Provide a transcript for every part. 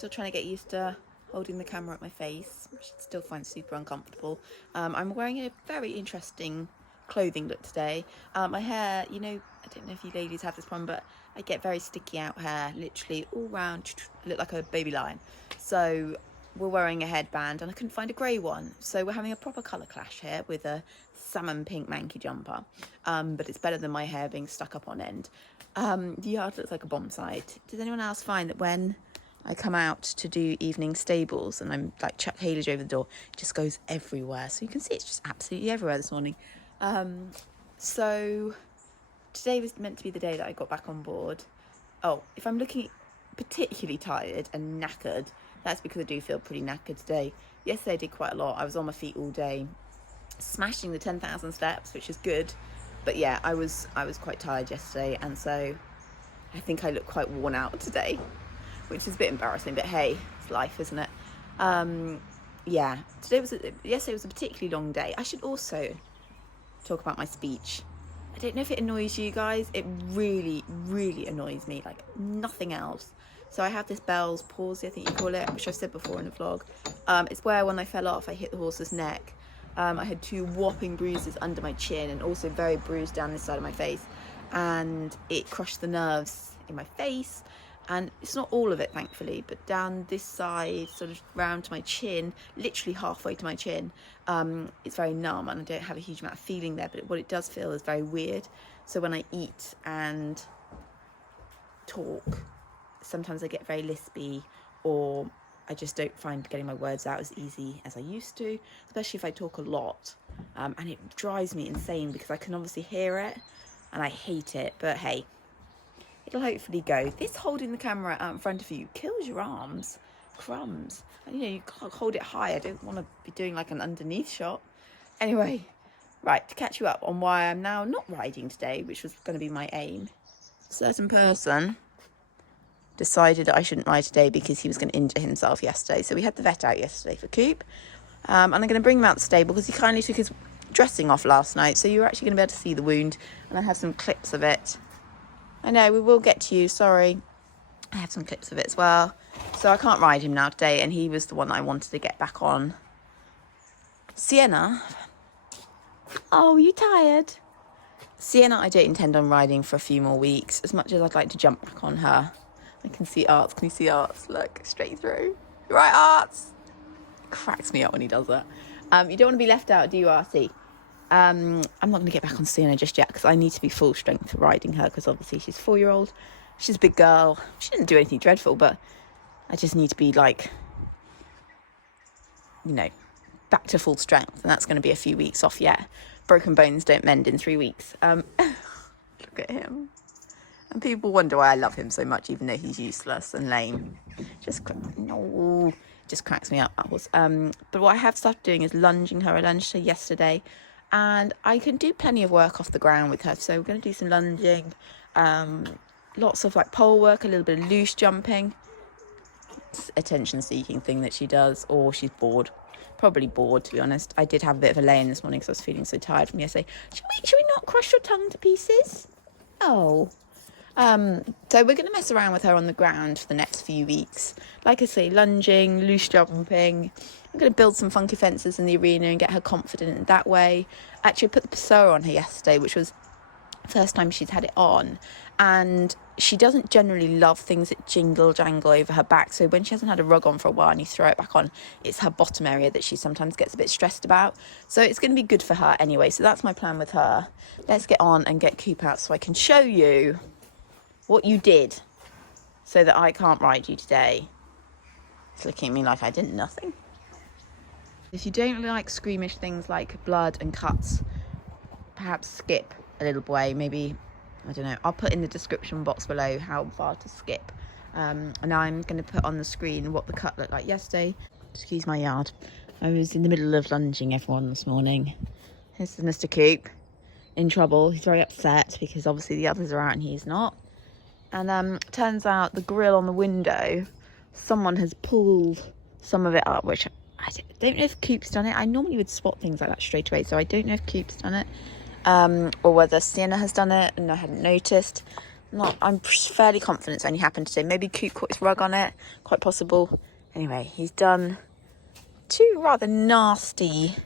still trying to get used to holding the camera at my face, which I still find super uncomfortable. I'm wearing a very interesting clothing look today. My hair, you know, I don't know if you ladies have this problem, but I get very sticky out hair, literally all round. I look like a baby lion. So we're wearing a headband and I couldn't find a grey one. So we're having a proper colour clash here with a salmon pink manky jumper. But it's better than my hair being stuck up on end. The yard looks like a bomb site. Does anyone else find that when I come out to do evening stables and I'm like chuck haylage over the door, it just goes everywhere. So you can see it's just absolutely everywhere this morning. So today was meant to be the day that I got back on board. Oh, if I'm looking particularly tired and knackered, that's because I do feel pretty knackered today. Yesterday I did quite a lot. I was on my feet all day, smashing the 10,000 steps, which is good. But yeah, I was quite tired yesterday, and so I think I look quite worn out today, which is a bit embarrassing, but hey, it's life, isn't it? Yeah, yesterday was a particularly long day. I should also talk about my speech. I don't know if it annoys you guys. It really, really annoys me, like nothing else. So I have this Bell's palsy, I think you call it, which I've said before in the vlog. It's where when I fell off, I hit the horse's neck. I had 2 whopping bruises under my chin and also very bruised down this side of my face. And it crushed the nerves in my face. And it's not all of it, thankfully, but down this side, sort of round to my chin, literally halfway to my chin, it's very numb and I don't have a huge amount of feeling there, but what it does feel is very weird. So when I eat and talk, sometimes I get very lispy, or I just don't find getting my words out as easy as I used to, especially if I talk a lot. And it drives me insane because I can obviously hear it and I hate it, but hey, it'll hopefully go. This holding the camera out in front of you kills your arms. Crumbs. And you know, you can't hold it high. I don't want to be doing like an underneath shot. Anyway, right, to catch you up on why I'm now not riding today, which was going to be my aim. A certain person decided I shouldn't ride today because he was going to injure himself yesterday. So we had the vet out yesterday for Coop. And I'm going to bring him out the stable because he kindly took his dressing off last night. So you're actually going to be able to see the wound. And I have some clips of it. I know, we will get to you, sorry. I have some clips of it as well. So I can't ride him now today, and he was the one that I wanted to get back on. Sienna. Oh, you tired? Sienna, I don't intend on riding for a few more weeks, as much as I'd like to jump back on her. I can see Arts. Can you see Arts? Look, straight through. You right, Arts? It cracks me up when he does that. You don't want to be left out, do you, Artie? I'm not going to get back on Sienna just yet because I need to be full strength for riding her, because obviously she's a 4-year-old. She's a big girl. She didn't do anything dreadful, but I just need to be like, you know, back to full strength, and that's going to be a few weeks off yet. Broken bones don't mend in 3 weeks. Look at him. And people wonder why I love him so much, even though he's useless and lame. Just cracks me up. But what I have started doing is lunging her. I lunged her yesterday. And I can do plenty of work off the ground with her. So we're going to do some lunging, lots of like pole work, a little bit of loose jumping. It's attention-seeking thing that she does, or she's bored. Probably bored, to be honest. I did have a bit of a lay-in this morning because I was feeling so tired from yesterday. Should we not crush your tongue to pieces? Oh. So we're going to mess around with her on the ground for the next few weeks. Like I say, lunging, loose jumping. I'm going to build some funky fences in the arena and get her confident that way. Actually, I put the Pessoa on her yesterday, which was the first time she's had it on. And she doesn't generally love things that jingle jangle over her back. So when she hasn't had a rug on for a while and you throw it back on, it's her bottom area that she sometimes gets a bit stressed about. So it's going to be good for her anyway. So that's my plan with her. Let's get on and get Coop out so I can show you what you did so that I can't ride you today. It's looking at me like I did nothing. If you don't like squeamish things like blood and cuts, perhaps skip a little way. Maybe, I don't know, I'll put in the description box below how far to skip. And I'm going to put on the screen what the cut looked like yesterday. Excuse my yard. I was in the middle of lunging everyone this morning. Here's Mr. Coop in trouble. He's very upset because obviously the others are out and he's not. And turns out the grill on the window, someone has pulled some of it up, which I don't know if Coop's done it. I normally would spot things like that straight away, so I don't know if Coop's done it, or whether Sienna has done it and I hadn't noticed. I'm fairly confident it's only happened today. Maybe Coop caught his rug on it, quite possible. Anyway, he's done 2 rather nasty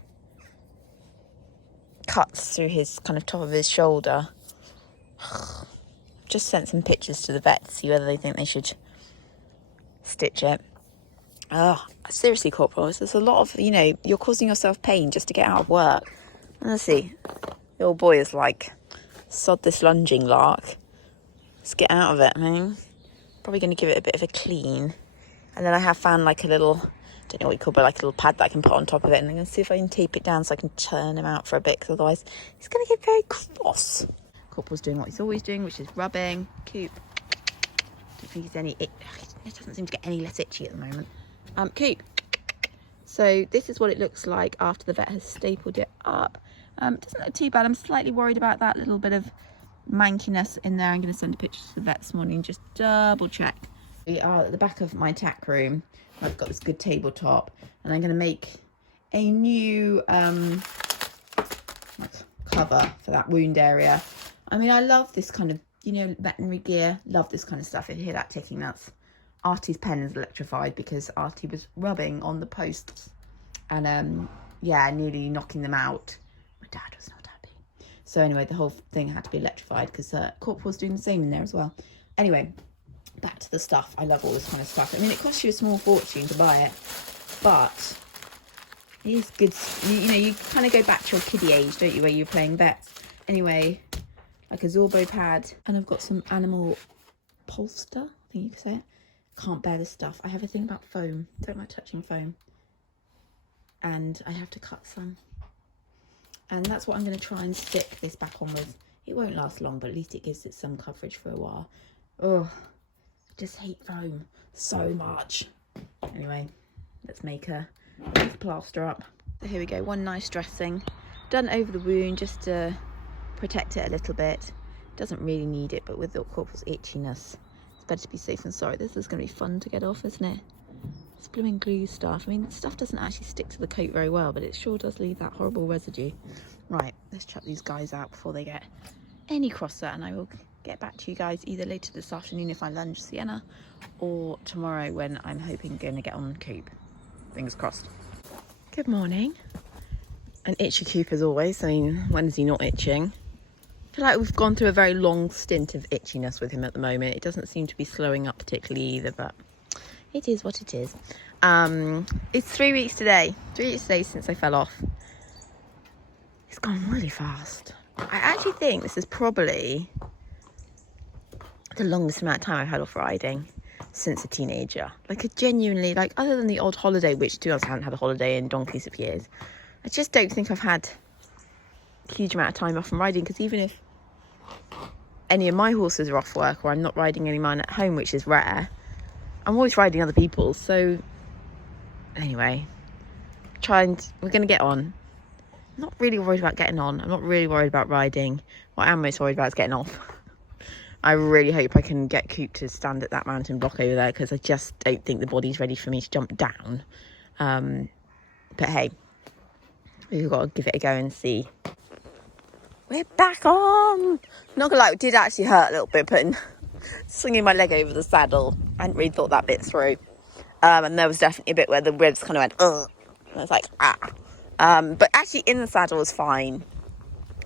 cuts through his kind of top of his shoulder. Just sent some pictures to the vet to see whether they think they should stitch it. Seriously, Corporal, there's a lot of, you're causing yourself pain just to get out of work. And let's see, the old boy is like, sod this lunging lark. Let's get out of it. Probably going to give it a bit of a clean. And then I have found like a little, don't know what you call it, but like a little pad that I can put on top of it. And I'm going to see if I can tape it down so I can turn him out for a bit, because otherwise he's going to get very cross. Corporal's doing what he's always doing, which is rubbing. Coop. Don't think he's it doesn't seem to get any less itchy at the moment. Coop. So this is what it looks like after the vet has stapled it up. It doesn't look too bad. I'm slightly worried about that little bit of mankiness in there. I'm going to send a picture to the vet this morning and just double check. We are at the back of my tack room. I've got this good tabletop, and I'm going to make a new cover for that wound area. I mean, I love this kind of, veterinary gear. Love this kind of stuff. If you hear that ticking, that's Artie's pen is electrified because Artie was rubbing on the posts and, nearly knocking them out. My dad was not happy. So anyway, the whole thing had to be electrified because Corporal's doing the same in there as well. Anyway, back to the stuff. I love all this kind of stuff. I mean, it costs you a small fortune to buy it, but it is good. You kind of go back to your kiddie age, don't you, where you're playing vets. Anyway, like a Zorbo pad, and I've got some animal polster, I think you could say it. Can't bear this stuff. I have a thing about foam. Don't like touching foam. And I have to cut some. And that's what I'm going to try and stick this back on with. It won't last long, but at least it gives it some coverage for a while. Oh, I just hate foam so much. Anyway, let's make a plaster up. So here we go. One nice dressing. Done over the wound just to protect it a little bit. Doesn't really need it, but with the Corporal's itchiness, it's better to be safe than sorry. This is going to be fun to get off, isn't it? It's blooming glue stuff. I mean, stuff doesn't actually stick to the coat very well, but it sure does leave that horrible residue. Right, let's chuck these guys out before they get any crosser, and I will get back to you guys either later this afternoon if I lunge Sienna, or tomorrow when I'm hoping going to get on Coop. Fingers crossed. Good morning. An itchy Coop as always. I mean, when is he not itching? I feel like we've gone through a very long stint of itchiness with him at the moment. It doesn't seem to be slowing up particularly either, but it is what it is. It's 3 weeks today. 3 weeks today since I fell off. It's gone really fast. I actually think this is probably the longest amount of time I've had off riding since a teenager. Like a genuinely, like other than the odd holiday, which to be honest I haven't had a holiday in donkeys of years. I just don't think I've had a huge amount of time off from riding, because even if any of my horses are off work or I'm not riding any of mine at home, which is rare, I'm always riding other people's. So anyway, we're going to get on. I'm not really worried about getting on. I'm not really worried about riding. What I am most worried about is getting off. I really hope I can get Coop to stand at that mountain block over there, because I just don't think the body's ready for me to jump down. But hey, we've got to give it a go and see. We're back on. Not gonna lie, it did actually hurt a little bit putting swinging my leg over the saddle. I hadn't really thought that bit through. And there was definitely a bit where the ribs kind of went, ugh. And I was like, ah. But actually in the saddle was fine.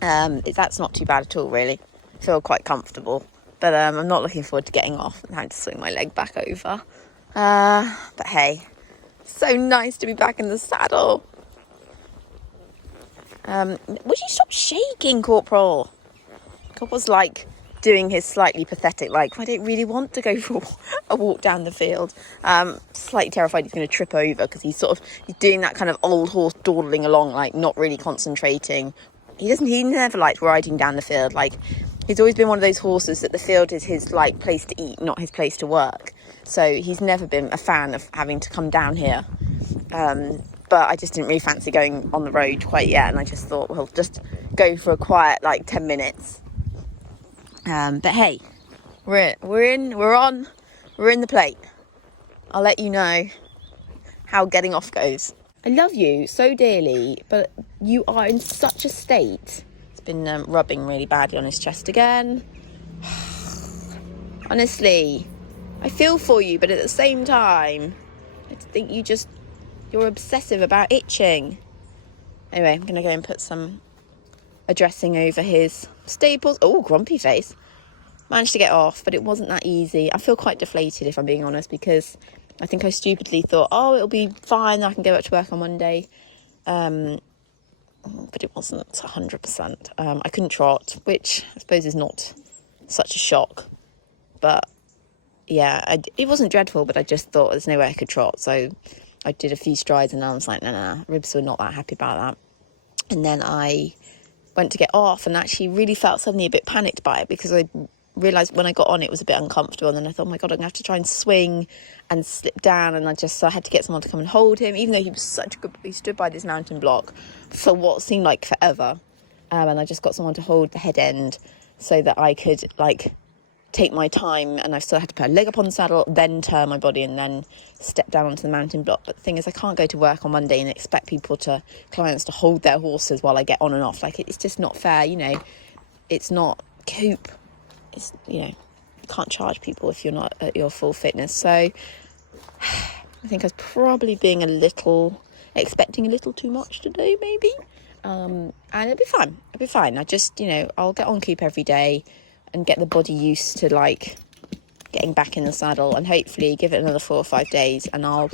That's not too bad at all, really. I feel quite comfortable. But I'm not looking forward to getting off and having to swing my leg back over. But hey, so nice to be back in the saddle. Would you stop shaking, Corporal? Corporal's like doing his slightly pathetic, like, I don't really want to go for a walk down the field. Slightly terrified he's going to trip over, because he's doing that kind of old horse dawdling along, like not really concentrating. He never liked riding down the field. Like, he's always been one of those horses that the field is his like place to eat, not his place to work. So he's never been a fan of having to come down here. But I just didn't really fancy going on the road quite yet, and I just thought, well, just go for a quiet like 10 minutes. But hey, we're in the plate. I'll let you know how getting off goes. I love you so dearly, but you are in such a state. It's been rubbing really badly on his chest again. Honestly, I feel for you, but at the same time, I think you're obsessive about itching. Anyway, I'm going to go and put a dressing over his staples. Oh, grumpy face. Managed to get off, but it wasn't that easy. I feel quite deflated, if I'm being honest, because I think I stupidly thought, oh, it'll be fine, I can go back to work on Monday. But it wasn't 100%. I couldn't trot, which I suppose is not such a shock. But yeah, it wasn't dreadful, but I just thought there's no way I could trot. So I did a few strides and I was like, no, ribs were not that happy about that. And then I went to get off and actually really felt suddenly a bit panicked by it, because I realised when I got on it was a bit uncomfortable, and then I thought, oh my God, I'm going to have to try and swing and slip down, and so I had to get someone to come and hold him, even though he was such a good, he stood by this mountain block for what seemed like forever, and I just got someone to hold the head end so that I could take my time, and I still had to put a leg up on the saddle, then turn my body, and then step down onto the mountain block. But the thing is, I can't go to work on Monday and expect clients to hold their horses while I get on and off. It's just not fair, it's not coop. It's, you can't charge people if you're not at your full fitness. So I think I was probably expecting a little too much today, maybe. And it'll be fine. I just, I'll get on coop every day and get the body used to getting back in the saddle, and hopefully give it another 4 or 5 days and I'll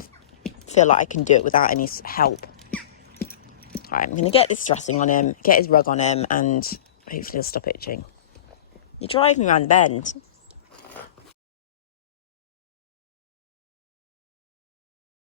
feel like I can do it without any help. All right, I'm going to get this dressing on him, get his rug on him, and hopefully he'll stop itching. You're driving me around the bend.